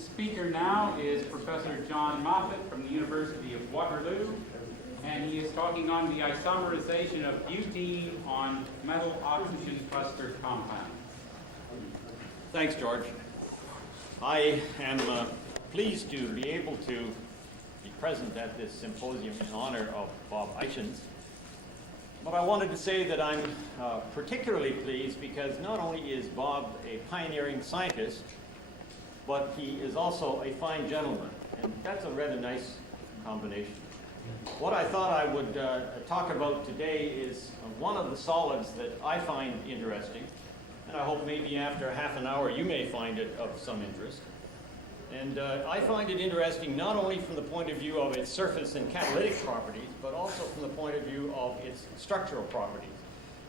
speaker now is Professor John Moffat from the University of Waterloo, and he is talking on the isomerization of butene on metal oxygen cluster compounds. Thanks, George. I am pleased to be able to be present at this symposium in honor of Bob Eichens. But I wanted to say that I'm particularly pleased because not only is Bob a pioneering scientist, but he is also a fine gentleman, and that's a rather nice combination. What I thought I would talk about today is one of the solids that I find interesting, and I hope maybe after half an hour you may find it of some interest. And I find it interesting not only from the point of view of its surface and catalytic properties, but also from the point of view of its structural properties.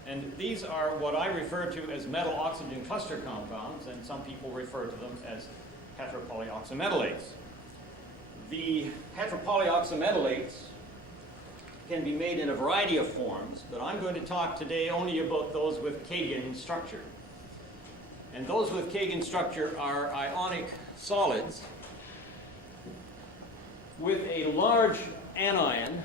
And these are what I refer to as metal oxygen cluster compounds, and some people refer to them as heteropolyoxymetallates. The heteropolyoxymetallates can be made in a variety of forms, but I'm going to talk today only about those with Kagan structure. And those with Kagan structure are ionic solids with a large anion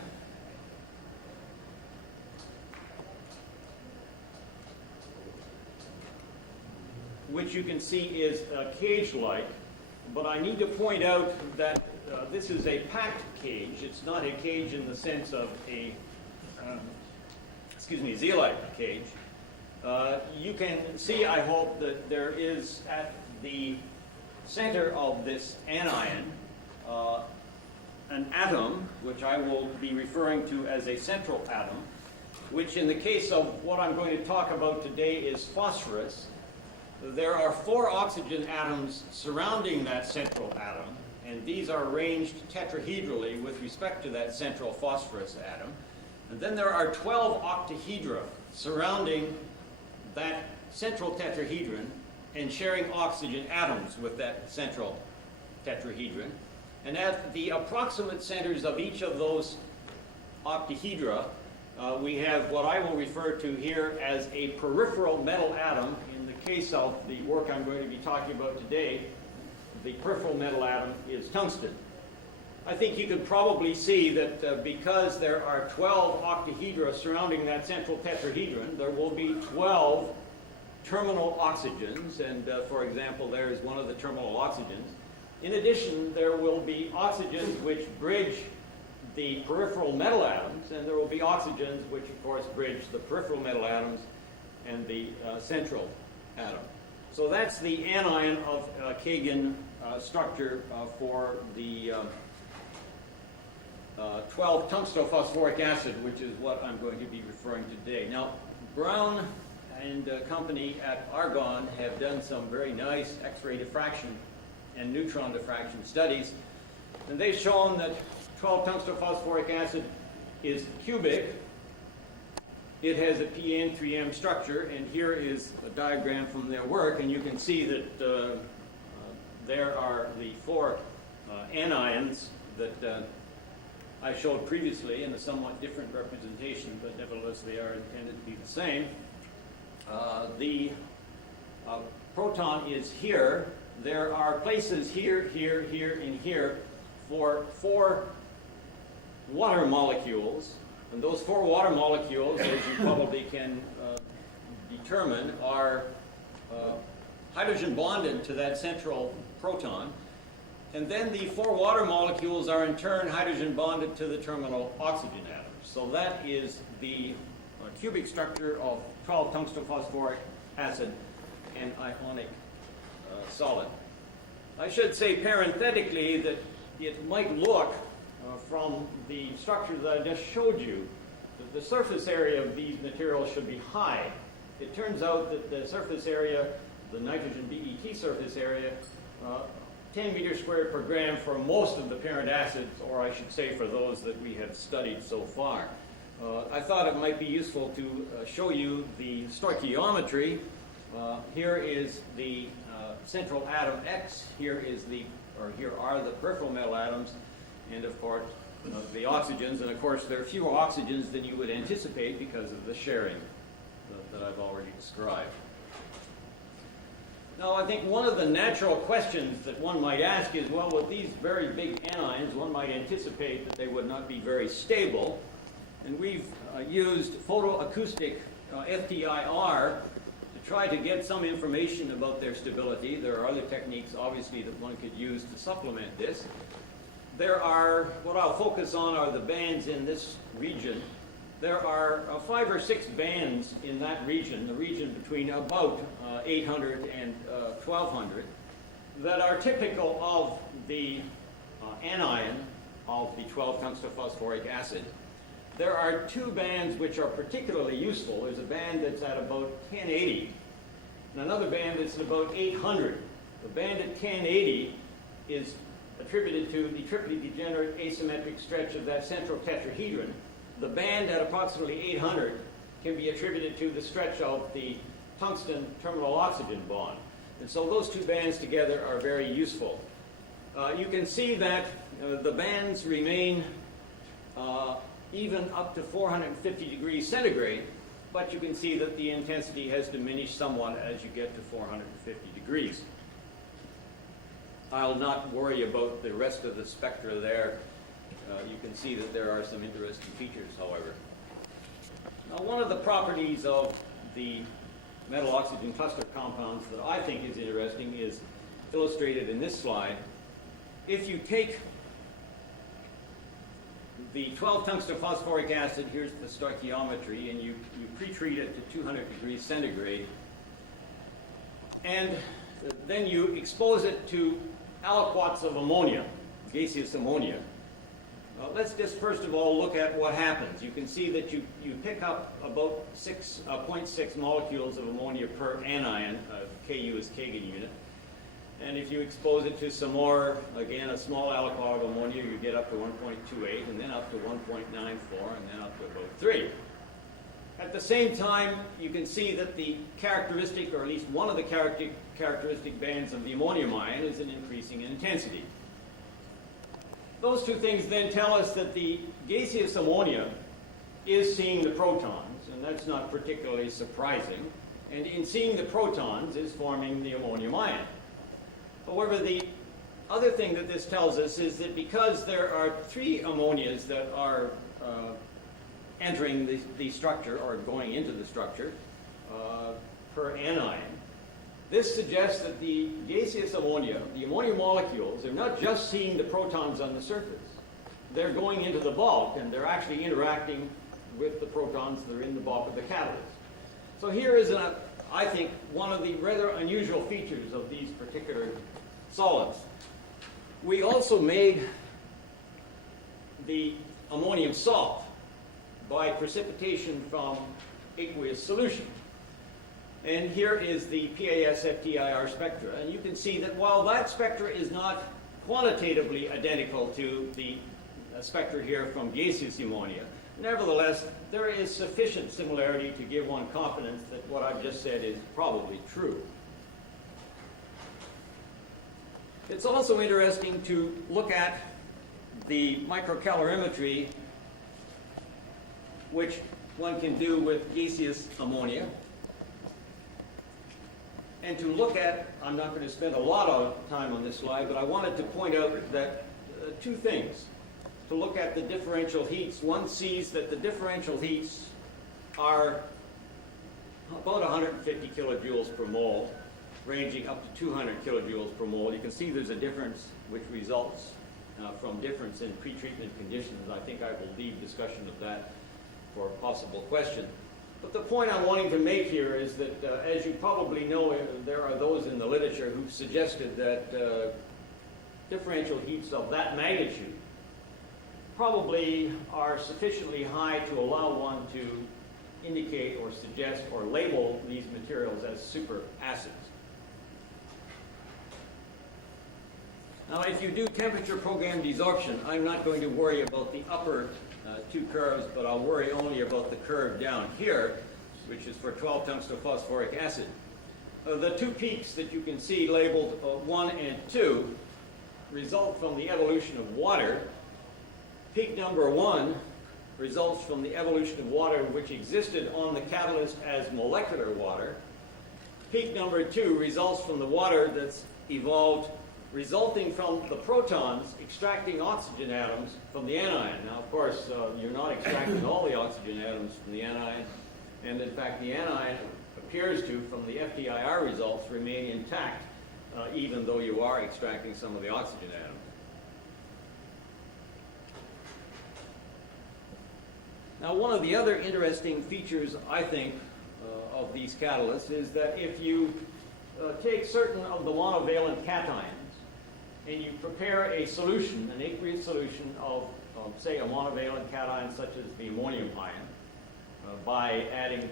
which you can see is cage-like, but I need to point out that this is a packed cage. It's not a cage in the sense of a zeolite cage. You can see, I hope, that there is at the center of this anion an atom, which I will be referring to as a central atom, which in the case of what I'm going to talk about today is phosphorus. There are 4 oxygen atoms surrounding that central atom, and these are arranged tetrahedrally with respect to that central phosphorus atom. And then there are 12 octahedra surrounding that central tetrahedron and sharing oxygen atoms with that central tetrahedron. And at the approximate centers of each of those octahedra, we have what I will refer to here as a peripheral metal atom. In the case of the work I'm going to be talking about today, the peripheral metal atom is tungsten. I think you can probably see that because there are 12 octahedra surrounding that central tetrahedron, there will be 12 terminal oxygens, and for example, there is one of the terminal oxygens. In addition, there will be oxygens which bridge the peripheral metal atoms, and there will be oxygens which, of course, bridge the peripheral metal atoms and the central atom. So that's the anion of Kagan structure for the 12 tungstophosphoric acid, which is what I'm going to be referring to today. Now, Brown and company at Argonne have done some very nice X-ray diffraction and neutron diffraction studies, and they've shown that 12 tungstophosphoric acid is cubic. It has a PN3M structure, and here is a diagram from their work, and you can see that there are the 4 anions that I showed previously in a somewhat different representation, but nevertheless they are intended to be the same. The proton is here. There are places here, here, here, and here for 4 water molecules, and those 4 water molecules, as you probably can determine, are hydrogen bonded to that central proton, and then the 4 water molecules are in turn hydrogen bonded to the terminal oxygen atoms. So that is the cubic structure of 12 tungstophosphoric acid, an ionic solid. I should say parenthetically that it might look from the structure that I just showed you that the surface area of these materials should be high. It turns out that the surface area, the nitrogen BET surface area, 10 meters squared per gram for most of the parent acids, or I should say for those that we have studied so far. I thought it might be useful to show you the stoichiometry. Here is the central atom X. Here are the peripheral metal atoms, and of course the oxygens. And of course there are fewer oxygens than you would anticipate because of the sharing that I've already described. Now, I think one of the natural questions that one might ask is, well, with these very big anions, one might anticipate that they would not be very stable. And we've used photoacoustic FTIR to try to get some information about their stability. There are other techniques, obviously, that one could use to supplement this. There are, what I'll focus on are the bands in this region. There are 5 or 6 bands in that region, the region between about 800 and 1200, that are typical of the anion of the 12-tungstophosphoric acid. There are 2 bands which are particularly useful. There's a band that's at about 1080, and another band that's at about 800. The band at 1080 is attributed to the triply degenerate asymmetric stretch of that central tetrahedron. The band at approximately 800 can be attributed to the stretch of the tungsten terminal oxygen bond. And so those 2 bands together are very useful. You can see that the bands remain even up to 450 degrees centigrade, but you can see that the intensity has diminished somewhat as you get to 450 degrees. I'll not worry about the rest of the spectra there. You can see that there are some interesting features, however. Now, one of the properties of the metal oxygen cluster compounds that I think is interesting is illustrated in this slide. If you take the 12-tungstophosphoric acid, here's the stoichiometry, and you pre-treat it to 200 degrees centigrade, and then you expose it to aliquots of ammonia, gaseous ammonia. Let's just first of all look at what happens. You can see that you pick up about 0.6 molecules of ammonia per anion. Ku is Kagan unit. And if you expose it to some more, again, a small aliquot of ammonia, you get up to 1.28, and then up to 1.94, and then up to about 3. At the same time, you can see that the characteristic, or at least one of the characteristic bands of the ammonium ion is an increasing in intensity. Those 2 things then tell us that the gaseous ammonia is seeing the protons, and that's not particularly surprising. And in seeing the protons is forming the ammonium ion. However, the other thing that this tells us is that because there are 3 ammonias that are entering the structure, or going into the structure, per anion, this suggests that the gaseous ammonia, the ammonia molecules, are not just seeing the protons on the surface. They're going into the bulk, and they're actually interacting with the protons that are in the bulk of the catalyst. So here is, I think, one of the rather unusual features of these particular solids. We also made the ammonium salt by precipitation from aqueous solution. And here is the PAS-FTIR spectra. And you can see that while that spectra is not quantitatively identical to the spectra here from gaseous ammonia, nevertheless, there is sufficient similarity to give one confidence that what I've just said is probably true. It's also interesting to look at the microcalorimetry, which one can do with gaseous ammonia. And to look at, I'm not going to spend a lot of time on this slide, but I wanted to point out that 2 things. To look at the differential heats, one sees that the differential heats are about 150 kilojoules per mole, ranging up to 200 kilojoules per mole. You can see there's a difference which results from difference in pretreatment conditions. I think I will leave discussion of that for a possible question. But the point I'm wanting to make here is that, as you probably know, there are those in the literature who've suggested that differential heats of that magnitude probably are sufficiently high to allow one to indicate or suggest or label these materials as superacids. Now, if you do temperature-programmed desorption, I'm not going to worry about the upper 2 curves, but I'll worry only about the curve down here, which is for 12-tungstophosphoric acid. The 2 peaks that you can see labeled 1 and 2 result from the evolution of water. Peak number 1 results from the evolution of water which existed on the catalyst as molecular water. peak number 2 results from the water that's evolved resulting from the protons extracting oxygen atoms from the anion. Now, of course, you're not extracting all the oxygen atoms from the anion, and in fact, the anion appears to, from the FDIR results, remain intact, even though you are extracting some of the oxygen atoms. Now, one of the other interesting features, I think, of these catalysts is that if you take certain of the monovalent cations and you prepare a solution, an aqueous solution of, say, a monovalent cation such as the ammonium ion, by adding,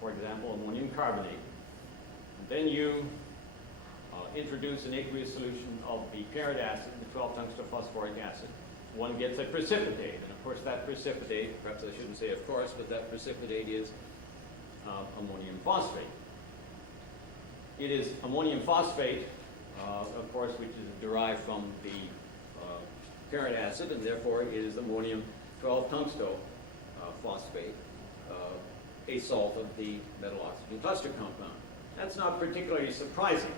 for example, ammonium carbonate, then you introduce an aqueous solution of the parent acid, the 12-tungsten-phosphoric acid, one gets a precipitate. And of course that precipitate, perhaps I shouldn't say of course, but that precipitate is ammonium phosphate. It is ammonium phosphate, of course, which is derived from the parent acid, and therefore it is ammonium 12-tungsto-phosphate, a salt of the metal oxygen cluster compound. That's not particularly surprising.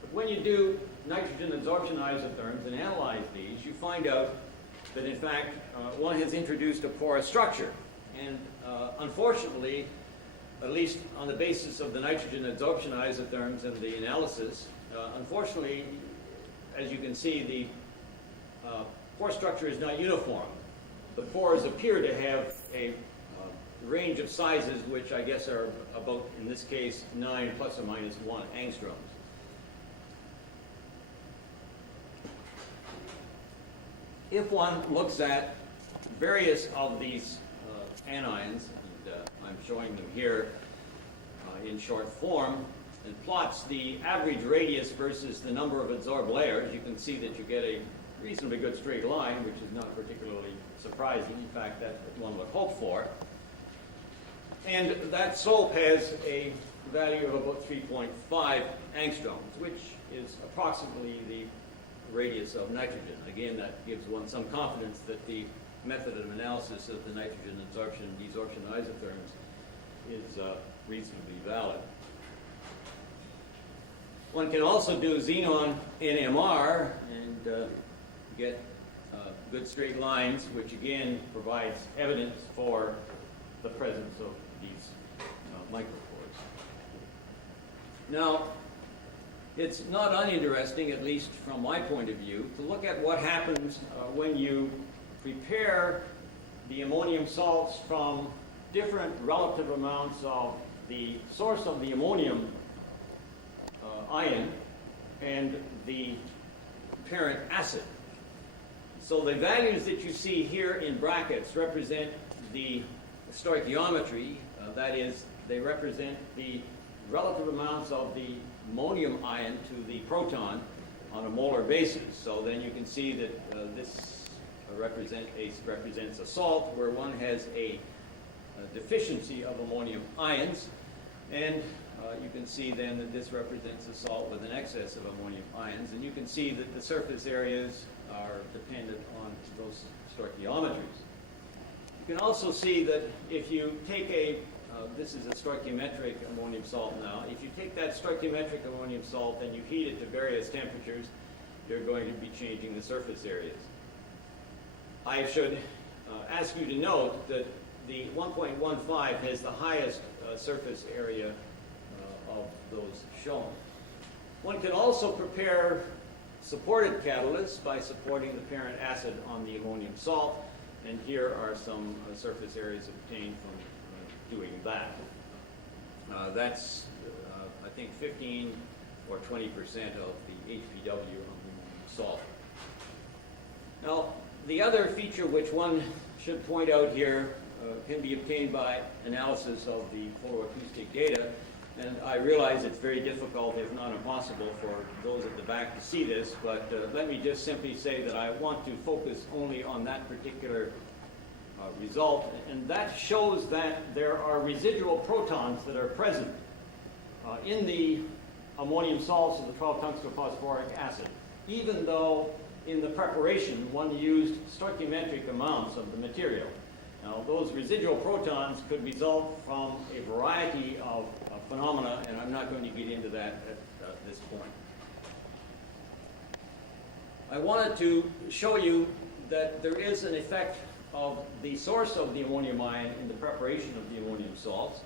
But when you do nitrogen adsorption isotherms and analyze these, you find out that in fact one has introduced a porous structure. And unfortunately, at least on the basis of the nitrogen adsorption isotherms and the analysis, unfortunately, as you can see, the pore structure is not uniform. The pores appear to have a range of sizes which I guess are about, in this case, 9 plus or minus 1 angstroms. If one looks at various of these anions, and I'm showing them here in short form, and plots the average radius versus the number of adsorbed layers, you can see that you get a reasonably good straight line, which is not particularly surprising. In fact, that's what one would hope for. And that slope has a value of about 3.5 angstroms, which is approximately the radius of nitrogen. Again, that gives one some confidence that the method of analysis of the nitrogen adsorption and desorption isotherms is reasonably valid. One can also do xenon NMR and get good straight lines, which again provides evidence for the presence of these micropores. Now, it's not uninteresting, at least from my point of view, to look at what happens when you prepare the ammonium salts from different relative amounts of the source of the ammonium ion and the parent acid. So the values that you see here in brackets represent the stoichiometry, that is, they represent the relative amounts of the ammonium ion to the proton on a molar basis. So then you can see that this represents a salt where one has a deficiency of ammonium ions, and you can see then that this represents a salt with an excess of ammonium ions, and you can see that the surface areas are dependent on those stoichiometries. You can also see that if you take this is a stoichiometric ammonium salt now, if you take that stoichiometric ammonium salt and you heat it to various temperatures, you're going to be changing the surface areas. I should ask you to note that the 1.15 has the highest surface area of those shown. One can also prepare supported catalysts by supporting the parent acid on the ammonium salt, and here are some surface areas obtained from doing that. That's, I think, 15 or 20% of the HPW on the salt. Now, the other feature which one should point out here can be obtained by analysis of the photoacoustic data, and I realize it's very difficult, if not impossible, for those at the back to see this, but let me just simply say that I want to focus only on that particular result, and that shows that there are residual protons that are present in the ammonium salts of the 12-tungsto-phosphoric acid, even though in the preparation one used stoichiometric amounts of the material. Now, those residual protons could result from a variety of phenomena, and I'm not going to get into that at this point. I wanted to show you that there is an effect of the source of the ammonium ion in the preparation of the ammonium salts.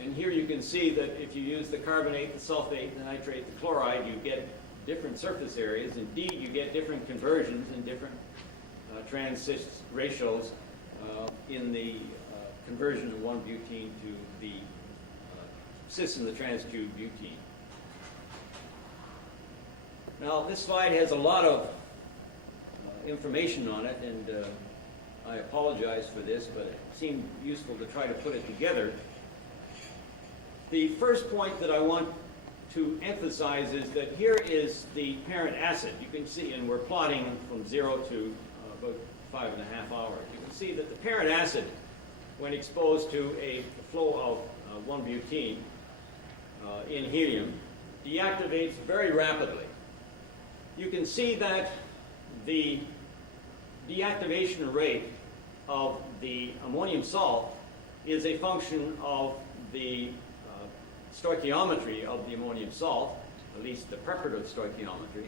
And here you can see that if you use the carbonate, the sulfate, the nitrate, the chloride, you get different surface areas. Indeed, you get different conversions and different trans-cis ratios in the conversion of 1-butene to the cis in the trans-tube butene. Now, this slide has a lot of information on it, and I apologize for this, but it seemed useful to try to put it together. The first point that I want to emphasize is that here is the parent acid. You can see, and we're plotting from 0 to about 5.5 hours. You can see that the parent acid, when exposed to a flow of 1-butene in helium, deactivates very rapidly. You can see that the deactivation rate of the ammonium salt is a function of the stoichiometry of the ammonium salt, at least the preparative stoichiometry.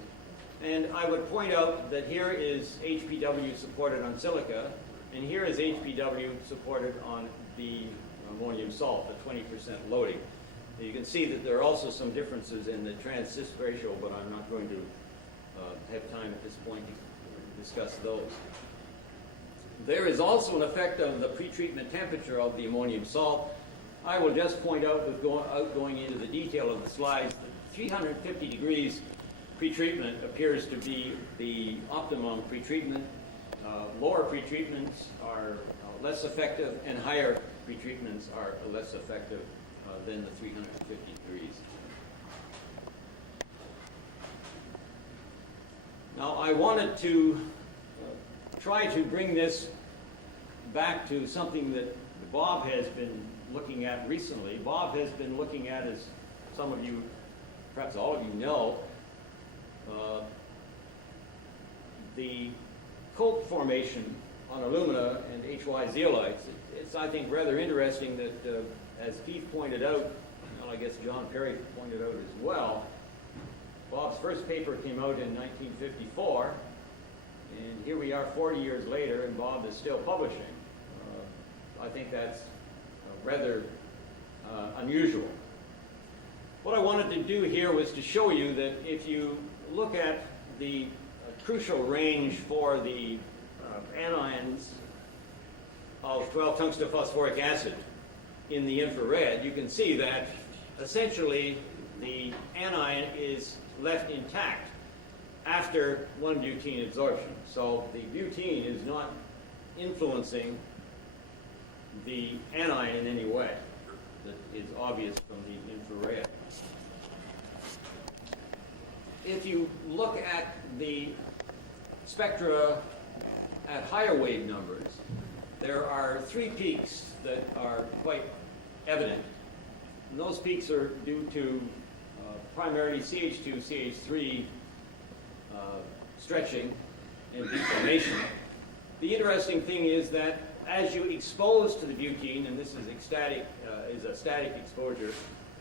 And I would point out that here is HPW supported on silica, and here is HPW supported on the ammonium salt, the 20% loading. You can see that there are also some differences in the trans-cis ratio, but I'm not going to have time at this point to discuss those. There is also an effect of the pretreatment temperature of the ammonium salt. I will just point out, without going into the detail of the slides, that 350 degrees pretreatment appears to be the optimum pretreatment. Lower pretreatments are less effective, and higher pretreatments are less effective than the 350 degrees. Now, I wanted to try to bring this back to something that Bob has been looking at recently. Bob has been looking at, as some of you, perhaps all of you know, the coke formation on alumina and HY zeolites. It's, I think, rather interesting that, as Keith pointed out, well, I guess John Perry pointed out as well, Bob's first paper came out in 1954, and here we are 40 years later, and Bob is still publishing. I think that's rather unusual. What I wanted to do here was to show you that if you look at the crucial range for the anions of 12-tungsten-phosphoric acid in the infrared, you can see that essentially the anion is left intact after 1-butene absorption. So the butene is not influencing the anion in any way that is obvious from the infrared. If you look at the spectra at higher wave numbers, there are 3 peaks that are quite evident. And those peaks are due to primarily CH2, CH3 stretching and deformation. The interesting thing is that as you expose to the butene, and this is a static exposure,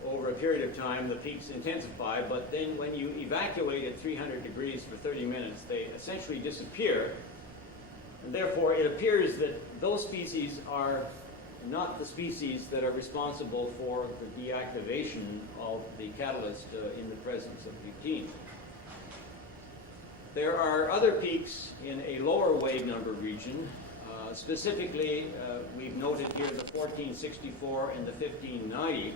over a period of time the peaks intensify, but then when you evacuate at 300 degrees for 30 minutes, they essentially disappear. And therefore, it appears that those species are not the species that are responsible for the deactivation of the catalyst in the presence of butene. There are other peaks in a lower wave number region. Specifically, we've noted here the 1464 and the 1590.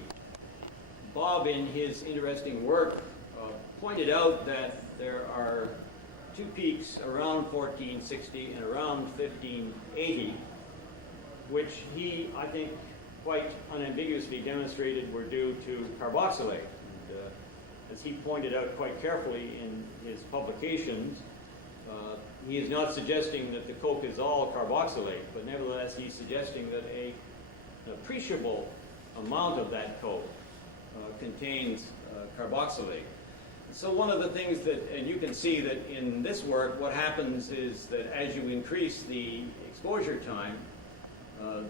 Bob, in his interesting work, pointed out that there are 2 peaks around 1460 and around 1580, which he, I think, quite unambiguously demonstrated were due to carboxylate. And, as he pointed out quite carefully in his publications, he is not suggesting that the coke is all carboxylate, but nevertheless he's suggesting that an appreciable amount of that coke contains carboxylate. So one of the things that, and you can see that in this work, what happens is that as you increase the exposure time, and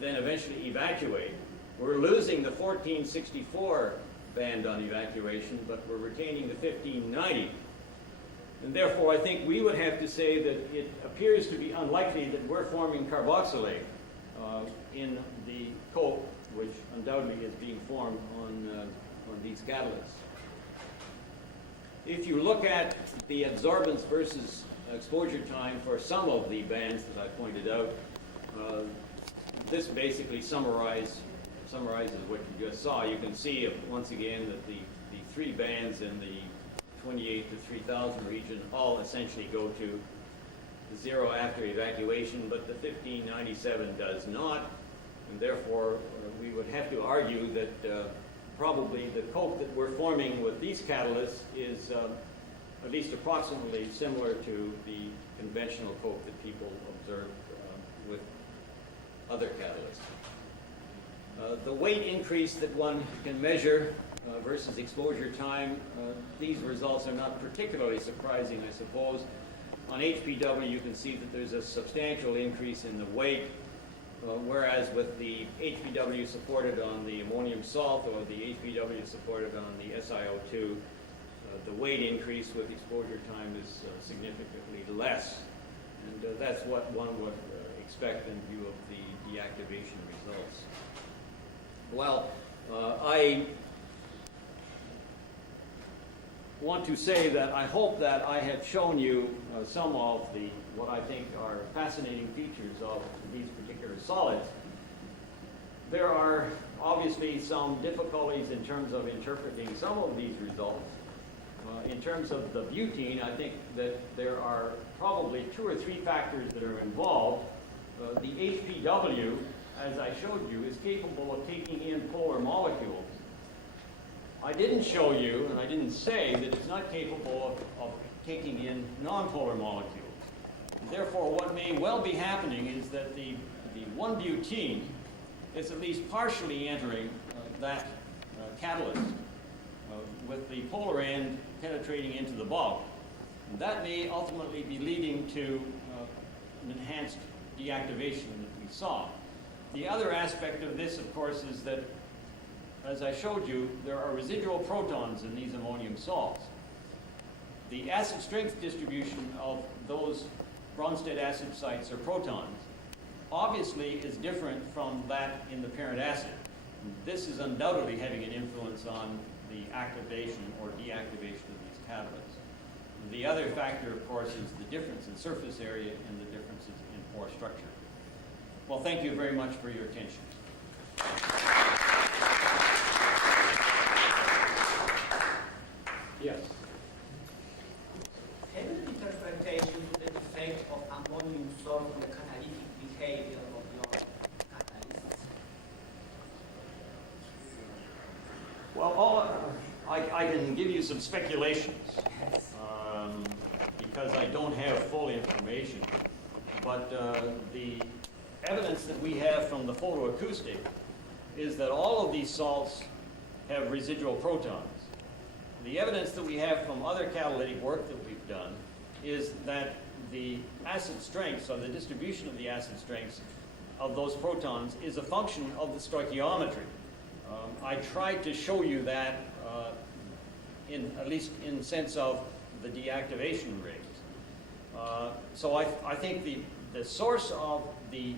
then eventually evacuate. We're losing the 1464 band on evacuation, but we're retaining the 1590. And therefore, I think we would have to say that it appears to be unlikely that we're forming carboxylate in the coke, which undoubtedly is being formed on these catalysts. If you look at the absorbance versus exposure time for some of the bands that I pointed out, this basically summarizes what you just saw. You can see once again that the three bands in the 28 to 3000 region all essentially go to zero after evacuation, but the 1597 does not, and therefore we would have to argue that probably the coke that we're forming with these catalysts is at least approximately similar to the conventional coke that people observe with other catalysts. The weight increase that one can measure versus exposure time, these results are not particularly surprising, I suppose. On HPW, you can see that there's a substantial increase in the weight, whereas with the HPW supported on the ammonium salt or the HPW supported on the SiO2, the weight increase with exposure time is significantly less. And that's what one would expect in view of the deactivation results. Well, I want to say that I hope that I have shown you some of what I think are fascinating features of these particular solids. There are obviously some difficulties in terms of interpreting some of these results. In terms of the butene, I think that there are probably 2 or 3 factors that are involved. The HPW, as I showed you, is capable of taking in polar molecules. I didn't show you, and I didn't say, that it's not capable of taking in nonpolar molecules. Therefore, what may well be happening is that the 1-butene is at least partially entering that catalyst with the polar end penetrating into the bulk. And that may ultimately be leading to an enhanced deactivation that we saw. The other aspect of this, of course, is that, as I showed you, there are residual protons in these ammonium salts. The acid strength distribution of those Bronsted acid sites or protons obviously is different from that in the parent acid. This is undoubtedly having an influence on the activation or deactivation of these catalysts. The other factor, of course, is the difference in surface area and the differences in pore structure. Well, thank you very much for your attention. Yes. Have you interpretation to the effect of ammonium salt on the catalytic behavior of your catalysts? Well, I can give you some speculations because I don't have full information. But the evidence that we have from the photoacoustic is that all of these salts have residual protons. The evidence that we have from other catalytic work that we've done is that the acid strengths, or the distribution of the acid strengths of those protons, is a function of the stoichiometry. I tried to show you that at least in the sense of the deactivation rates. So I think the source of the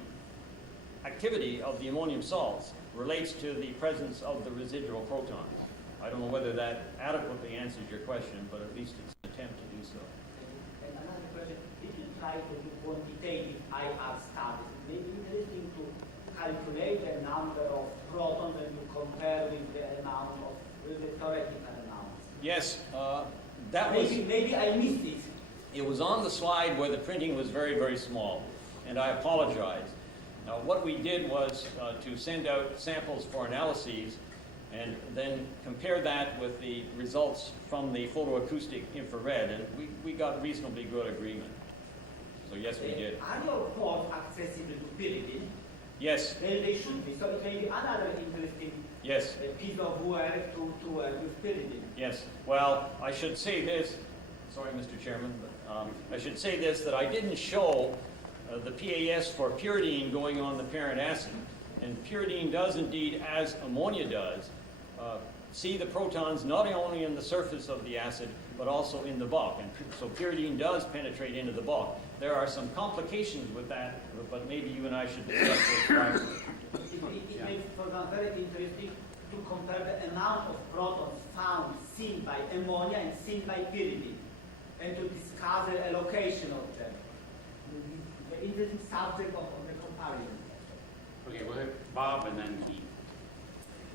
activity of the ammonium salts relates to the presence of the residual protons. I don't know whether that adequately answers your question, but at least it's an attempt to do so. And another question, if you try to do quantitative IR studies, it may be interesting to calculate the number of protons and you compare with the theoretical amount. Yes, that was... Maybe I missed it. It was on the slide where the printing was very, very small, and I apologize. Now, what we did was to send out samples for analyses and then compare that with the results from the photoacoustic infrared, and we got reasonably good agreement. So yes, we did. Are your pores accessible to pyridine? Yes. Well, they should be. So it may be another interesting piece of work to work with pyridine. Yes. Well, I should say this. Sorry, Mr. Chairman, but I should say this, that I didn't show the PAS for pyridine going on the parent acid. And pyridine does indeed, as ammonia does, see the protons not only in the surface of the acid, but also in the bulk. And so pyridine does penetrate into the bulk. There are some complications with that, but maybe you and I should discuss those privately. It makes, for example, very interesting to compare the amount of protons found seen by ammonia and seen by pyridine, and to discuss the allocation of them. The interesting subject of the comparison. Okay, we'll have Bob and then Keith.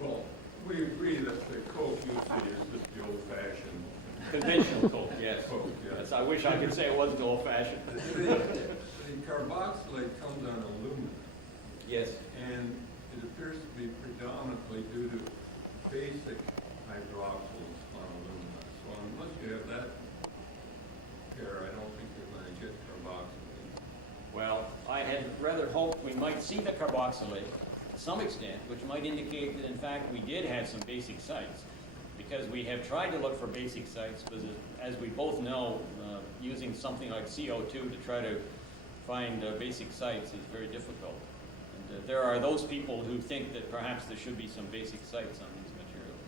Well, we agree that the Coke usage is just the old-fashioned Conventional Coke, yes. Coke. Yes. Yes, I wish I could say it wasn't old-fashioned. The carboxylate comes on aluminum, Yes. and it appears to be predominantly due to basic hydroxyls on alumina. So unless you have that pair, I don't think you're going to get carboxylate. Well, I had rather hoped we might see the carboxylate to some extent, which might indicate that in fact we did have some basic sites. Because we have tried to look for basic sites, but as we both know, using something like CO2 to try to find basic sites is very difficult. And there are those people who think that perhaps there should be some basic sites on these materials.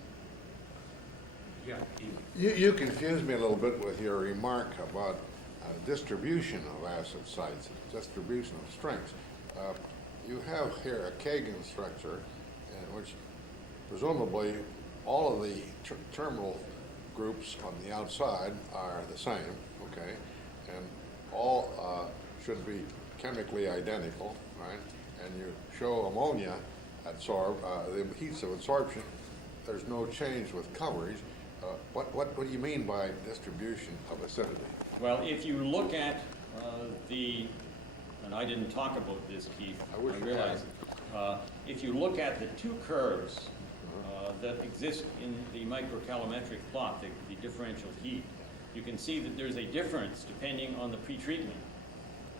Yeah, Keith. You confused me a little bit with your remark about distribution of acid sites, distribution of strengths. You have here a Kagan structure in which presumably all of the terminal groups on the outside are the same, okay? And all should be chemically identical, right? And you show ammonia absorb, the heats of absorption, there's no change with coverage. What do you mean by distribution of acidity? Well, if you look at and I didn't talk about this, Keith, I wish you realize it. If you look at the two curves that exist in the microcalorimetric plot, the differential heat, you can see that there's a difference depending on the pretreatment.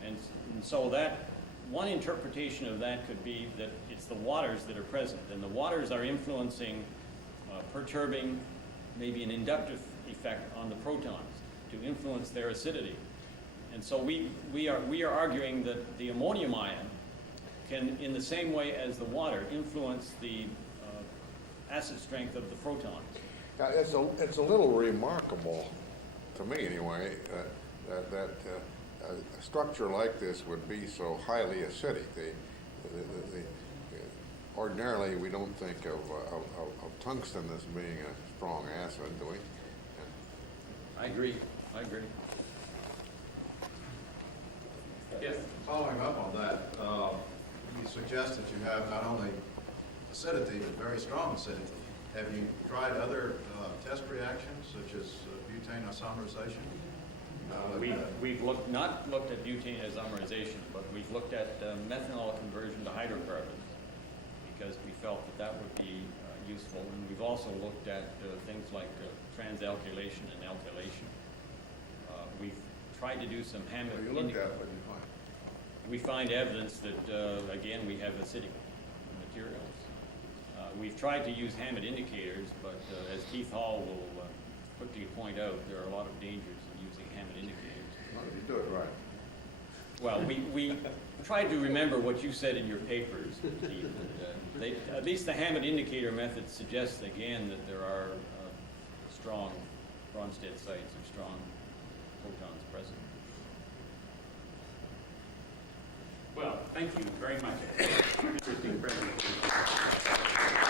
And so that one interpretation of that could be that it's the waters that are present, and the waters are influencing, perturbing, maybe an inductive effect on the protons to influence their acidity. And so we are arguing that the ammonium ion can, in the same way as the water, influence the acid strength of the protons. It's a little remarkable, to me anyway, that a structure like this would be so highly acidic. Ordinarily, we don't think of tungsten as being a strong acid, do we? I agree. Yes. Following up on that, you suggest that you have not only acidity, but very strong acidity. Have you tried other test reactions, such as butane isomerization? We've not looked at butane isomerization, but we've looked at methanol conversion to hydrocarbons because we felt that would be useful. And we've also looked at things like transalkylation and alkylation. We've tried to do some Hammett You looked at it, what did you find? We find evidence that, again, we have acidic materials. We've tried to use Hammett indicators, but as Keith Hall will quickly point out, there are a lot of dangers in using Hammett indicators. Well, you do it right. Well, we tried to remember what you said in your papers, Keith. At least the Hammett indicator method suggests, again, that there are strong Bronsted sites or strong protons present. Well, thank you very much. Interesting presentation.